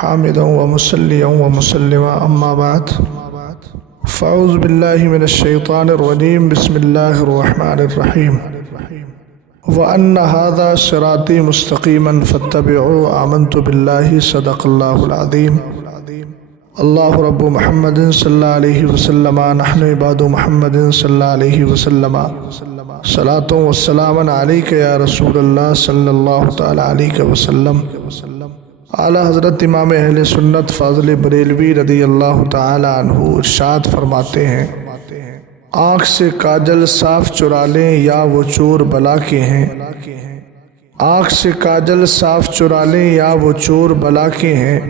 حامدا ومصليا ومسلما أما بعد فأعوذ بالله من الشيطان الرجيم بسم الله الرحمن الرحيم وأن هذا صراطي مستقيما فاتبعوه آمنت بالله صدق الله العظيم الله رب محمد صلى الله عليه وسلم نحن عباد محمد صلى الله عليه وسلم صلاة والسلام عليك يا رسول الله صلى الله تعالى عليه وسلم اعلیٰ حضرت امام اہل سنت فاضل بریلوی رضی اللہ تعالی عنہ ارشاد فرماتے ہیں، آنکھ سے کاجل صاف چرا لیں یا وہ چور بلا کے ہیں، آنکھ سے کاجل صاف چرا لیں یا وہ چور بلا کے ہیں،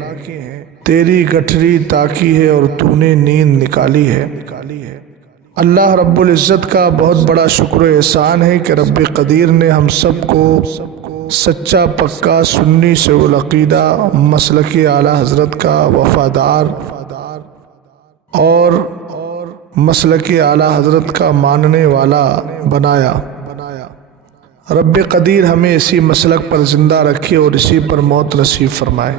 تیری گٹھری تاکی ہے اور تو نے نیند نکالی ہے۔ اللہ رب العزت کا بہت بڑا شکر و احسان ہے کہ رب قدیر نے ہم سب کو سچا پکا سنی سے العقیدہ مسلک اعلیٰ حضرت کا وفادار اور مسلک اعلیٰ حضرت کا ماننے والا بنایا۔ رب قدیر ہمیں اسی مسلک پر زندہ رکھے اور اسی پر موت نصیب فرمائے۔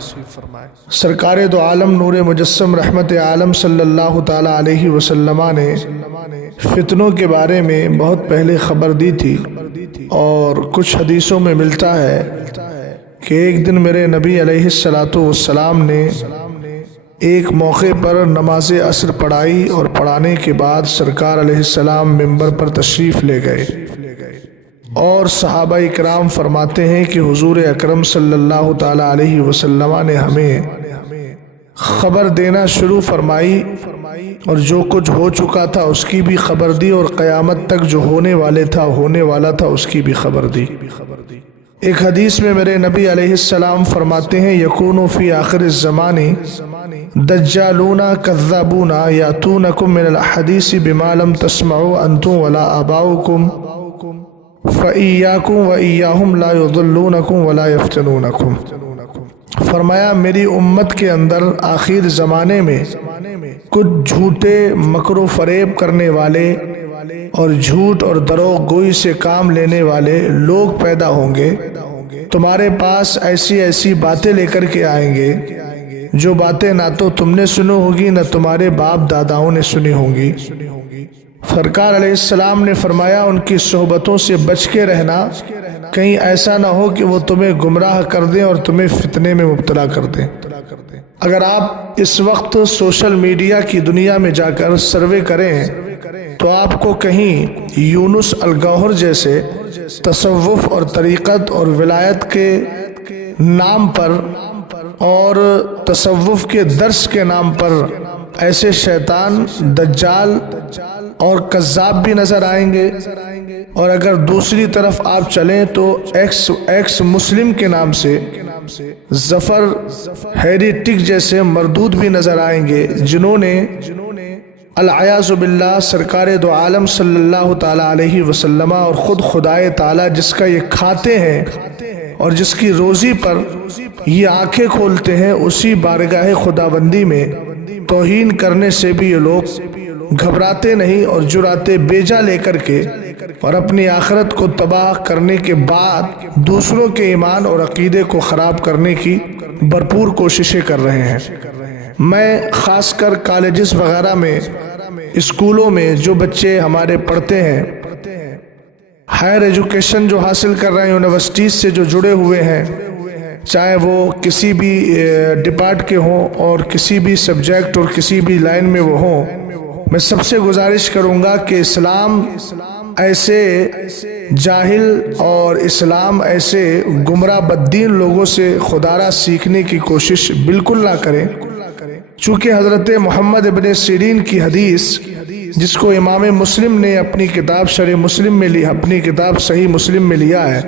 سرکار دو عالم نور مجسم رحمت عالم صلی اللہ تعالی علیہ وسلم نے فتنوں کے بارے میں بہت پہلے خبر دی تھی، اور کچھ حدیثوں میں ملتا ہے کہ ایک دن میرے نبی علیہ السلام نے ایک موقع پر نماز عصر پڑھائی اور پڑھانے کے بعد سرکار علیہ السلام منبر پر تشریف لے گئے، اور صحابہ کرام فرماتے ہیں کہ حضور اکرم صلی اللہ تعالی علیہ وسلم نے ہمیں خبر دینا شروع فرمائی، اور جو کچھ ہو چکا تھا اس کی بھی خبر دی، اور قیامت تک جو ہونے والا تھا اس کی بھی خبر دی۔ ایک حدیث میں میرے نبی علیہ السلام فرماتے ہیں، یکون فی آخر الزمان دجالون کذابون یاتونکم من الحدیث بما لم تسمعوا انتم ولا آباؤکم فَإِيَّاكُمْ وَإِيَّاهُمْ لَا يُضِلُّونَكُمْ وَلَا يَفْتِنُونَكُمْ۔ فرمایا میری امت کے اندر آخر زمانے میں کچھ جھوٹے مکر و فریب کرنے والے اور جھوٹ اور دروغ گوئی سے کام لینے والے لوگ پیدا ہوں گے، تمہارے پاس ایسی باتیں لے کر کے آئیں گے جو باتیں نہ تو تم نے سنی ہوگی نہ تمہارے باپ داداؤں نے سنی ہوں گی۔ سرکار علیہ السلام نے فرمایا ان کی صحبتوں سے بچ کے رہنا، کہیں ایسا نہ ہو کہ وہ تمہیں گمراہ کر دیں اور تمہیں فتنے میں مبتلا کر دیں۔ اگر آپ اس وقت سوشل میڈیا کی دنیا میں جا کر سروے کریں تو آپ کو کہیں یونس الگوہر جیسے تصوف اور طریقت اور ولایت کے نام پر اور تصوف کے درس کے نام پر ایسے شیطان، دجال اور کذاب بھی نظر آئیں گے، اور اگر دوسری طرف آپ چلیں تو ایکس مسلم کے نام سے ظفر ہیریٹک جیسے مردود بھی نظر آئیں گے، جنہوں نے العیاذ باللہ سرکار دو عالم صلی اللہ تعالی علیہ وسلم اور خود خدائے تعالی جس کا یہ کھاتے ہیں اور جس کی روزی پر یہ آنکھیں کھولتے ہیں، اسی بارگاہ خداوندی میں توہین کرنے سے بھی یہ لوگ گھبراتے نہیں اور جراتے بیجا لے کر کے اور اپنی آخرت کو تباہ کرنے کے بعد دوسروں کے ایمان اور عقیدے کو خراب کرنے کی بھرپور کوششیں کر رہے ہیں۔ میں خاص کر کالجز وغیرہ میں، اسکولوں میں جو بچے ہمارے پڑھتے ہیں، ہائر ایجوکیشن جو حاصل کر رہے ہیں، یونیورسٹیز سے جو جڑے ہوئے ہیں، چاہے وہ کسی بھی ڈپارٹ کے ہوں اور کسی بھی سبجیکٹ اور کسی بھی لائن میں وہ ہوں، میں سب سے گزارش کروں گا کہ اسلام ایسے جاہل اور اسلام ایسے گمراہ بددین لوگوں سے خدارہ سیکھنے کی کوشش بالکل نہ کریں، چونکہ حضرت محمد ابن سیرین کی حدیث جس کو امام مسلم نے اپنی کتاب شرح مسلم میں لی، اپنی کتاب صحیح مسلم میں لیا ہے،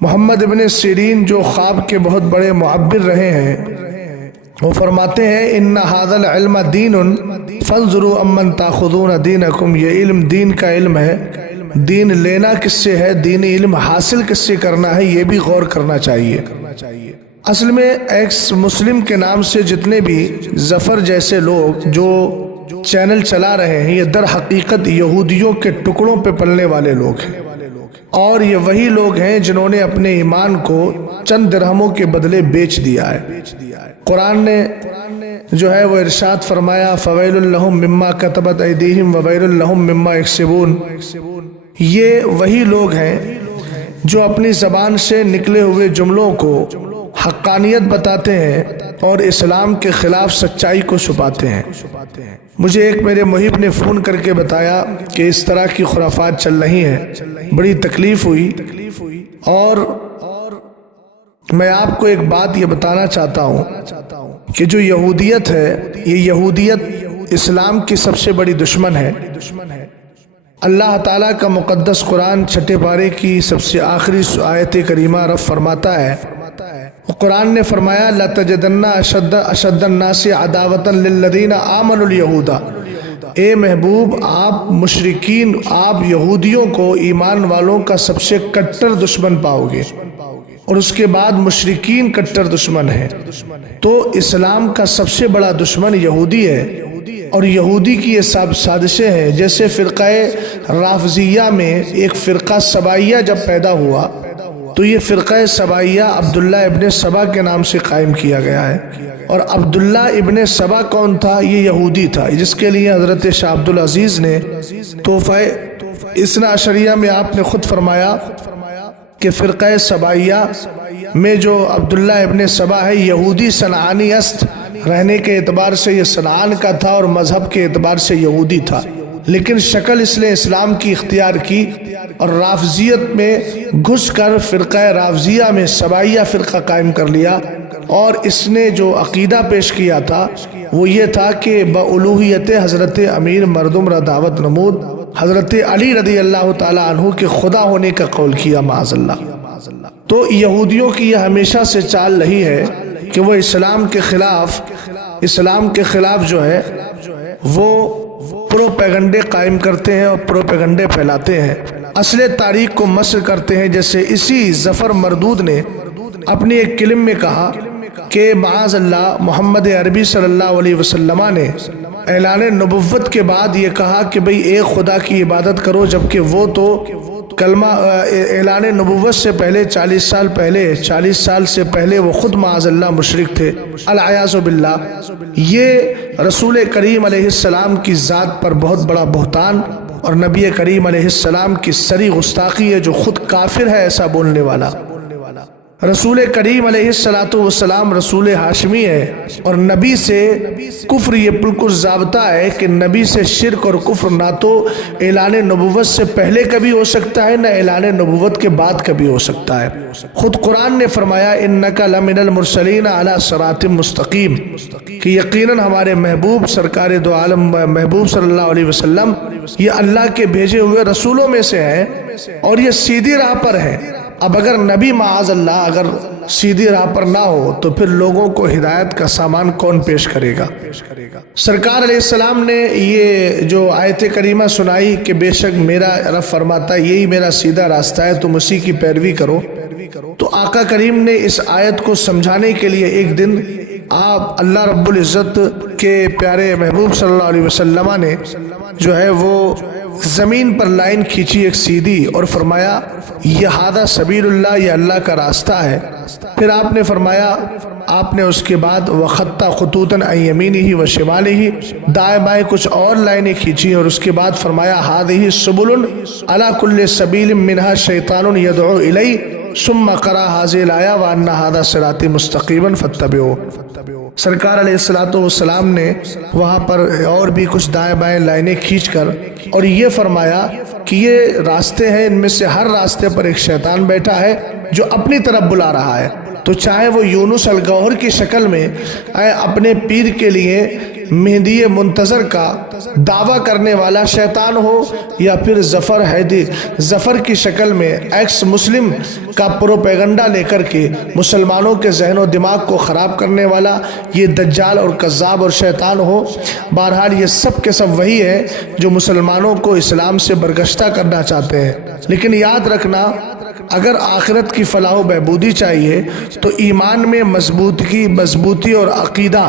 محمد ابن سیرین جو خواب کے بہت بڑے معبر رہے ہیں، وہ فرماتے ہیں ان ھذا العلم دین فانظروا امن تاخذون دینکم، یہ علم دین کا علم ہے، دین لینا کس سے ہے، دینی علم حاصل کس سے کرنا ہے، یہ بھی غور کرنا چاہیے۔ اصل میں ایکس مسلم کے نام سے جتنے بھی ظفر جیسے لوگ جو چینل چلا رہے ہیں، یہ در حقیقت یہودیوں کے ٹکڑوں پہ پلنے والے لوگ ہیں۔ اور یہ وہی لوگ ہیں جنہوں نے اپنے ایمان کو چند درہموں کے بدلے بیچ دیا ہے۔ قرآن نے جو ہے وہ ارشاد فرمایا فویل لہم مما کتبت ایدیہم وویل لہم مما یکسبون۔ یہ وہی لوگ ہیں جو اپنی زبان سے نکلے ہوئے جملوں کو حقانیت بتاتے ہیں اور اسلام کے خلاف سچائی کو چھپاتے ہیں۔ مجھے ایک میرے محب نے فون کر کے بتایا کہ اس طرح کی خرافات چل رہی ہیں، بڑی تکلیف ہوئی، اور میں آپ کو ایک بات یہ بتانا چاہتا ہوں کہ جو یہودیت ہے، یہ یہودیت اسلام کی سب سے بڑی دشمن ہے۔ اللہ تعالیٰ کا مقدس قرآن چھٹے پارے کی سب سے آخری آیت کریمہ رب فرماتا ہے، قرآن نے فرمایا لَتَجِدَنَّ أَشَدَّ النَّاسِ عَدَاوَةً لِلَّذِينَ آمَنُوا الْيَهُودَ۔ اے محبوب، آپ مشرکین، آپ یہودیوں کو ایمان والوں کا سب سے کٹر دشمن پاؤ گے، اور اس کے بعد مشرکین کٹر دشمن ہیں۔ تو اسلام کا سب سے بڑا دشمن یہودی ہے، اور یہودی کی یہ سب سازشیں ہیں۔ جیسے فرقہ رافضیہ میں ایک فرقہ سبائیہ جب پیدا ہوا تو یہ فرقہ سبائیہ عبداللہ ابن سبا کے نام سے قائم کیا گیا ہے، اور عبداللہ ابن سبا کون تھا؟ یہ یہودی تھا، جس کے لیے حضرت شاہ عبدالعزیز نے تحفہ اثنا عشریہ میں آپ نے خود فرمایا کہ فرقہ سبائیہ میں جو عبداللہ ابن سبا ہے یہودی صنعانی است، رہنے کے اعتبار سے یہ صنعان کا تھا اور مذہب کے اعتبار سے یہودی تھا، لیکن شکل اس نے اسلام کی اختیار کی اور رافضیت میں گھس کر فرقہ رافضیہ میں سبائیہ فرقہ قائم کر لیا، اور اس نے جو عقیدہ پیش کیا تھا وہ یہ تھا کہ بألوہیت حضرت امیر مردم را دعوت نمود، حضرت علی رضی اللہ تعالی عنہ کے خدا ہونے کا قول کیا معاذ اللہ۔ تو یہودیوں کی یہ ہمیشہ سے چال رہی ہے کہ وہ اسلام کے خلاف جو ہے وہ پروپیگنڈے قائم کرتے ہیں اور پروپیگنڈے پھیلاتے ہیں، اصل تاریخ کو مسخ کرتے ہیں۔ جیسے اسی ظفر مردود نے اپنی ایک کلم میں کہا کہ معاذ اللہ محمد عربی صلی اللہ علیہ وسلم نے اعلان نبوت کے بعد یہ کہا کہ بھئی ایک خدا کی عبادت کرو، جبکہ وہ تو کلمہ اعلان نبوت سے پہلے 40 سال سے پہلے وہ خود معاذ اللہ مشرک تھے، العیاذ باللہ۔ یہ رسول کریم علیہ السلام کی ذات پر بہت بڑا بہتان اور نبی کریم علیہ السلام کی سری گستاخی ہے، جو خود کافر ہے ایسا بولنے والا۔ رسول کریم علیہ السلام رسول ہاشمی ہے، اور نبی سے کفر یہ بالکل ضابطہ ہے کہ نبی سے شرک اور کفر نہ تو اعلان نبوت سے پہلے کبھی ہو سکتا ہے، نہ اعلان نبوت کے بعد کبھی ہو سکتا ہے۔ خود قرآن نے فرمایا انک لمن المرسلین علی صراط مستقیم، کہ یقیناً ہمارے محبوب سرکار دو عالم محبوب صلی اللہ علیہ وسلم یہ اللہ کے بھیجے ہوئے رسولوں میں سے ہیں، اور یہ سیدھی راہ پر ہیں۔ اب اگر نبی معاذ اللہ اگر سیدھی راہ پر نہ ہو تو پھر لوگوں کو ہدایت کا سامان کون پیش کرے گا؟ سرکار علیہ السلام نے یہ جو آیت کریمہ سنائی کہ بے شک میرا رب فرماتا ہے یہی میرا سیدھا راستہ ہے، تم اسی کی پیروی کرو، تو آقا کریم نے اس آیت کو سمجھانے کے لیے ایک دن آپ اللہ رب العزت کے پیارے محبوب صلی اللہ علیہ وسلم نے جو ہے وہ زمین پر لائن کھینچی ایک سیدھی، اور فرمایا یہ ہادہ سبیل اللہ، یہ اللہ کا راستہ ہے۔ پھر آپ نے فرمایا، آپ نے اس کے بعد وَخَطَّ خُطُوطًا عَنْ يَمِينِهِ وَشِمَالِهِ، دائیں بائیں کچھ اور لائنیں کھینچی، اور اس کے بعد فرمایا هَذِهِ سُبُلٌ عَلَى كُلِّ سَبِيلٍ مِّنْهَا شَيْطَانٌ يَدْعُو إِلَيْهِ ثُمَّ قَرَأَ هَذِهِ الْآيَةَ وَأَنَّ هَذَا صِرَاطِي مُسْتَقِيمًا فَاتَّبِعُوهُ۔ سرکار علیہ السلام نے وہاں پر اور بھی کچھ دائیں بائیں لائنیں کھینچ کر اور یہ فرمایا کہ یہ راستے ہیں، ان میں سے ہر راستے پر ایک شیطان بیٹھا ہے جو اپنی طرف بلا رہا ہے، تو چاہے وہ یونس الگوہر کی شکل میں اپنے پیر کے لیے مہدی منتظر کا دعویٰ کرنے والا شیطان ہو، یا پھر ظفر کی شکل میں ایکس مسلم کا پروپیگنڈا لے کر کے مسلمانوں کے ذہن و دماغ کو خراب کرنے والا یہ دجال اور کذاب اور شیطان ہو۔ بہرحال یہ سب کے سب وہی ہے جو مسلمانوں کو اسلام سے برگشتہ کرنا چاہتے ہیں، لیکن یاد رکھنا اگر آخرت کی فلاح و بہبودی چاہیے تو ایمان میں مضبوطی اور عقیدہ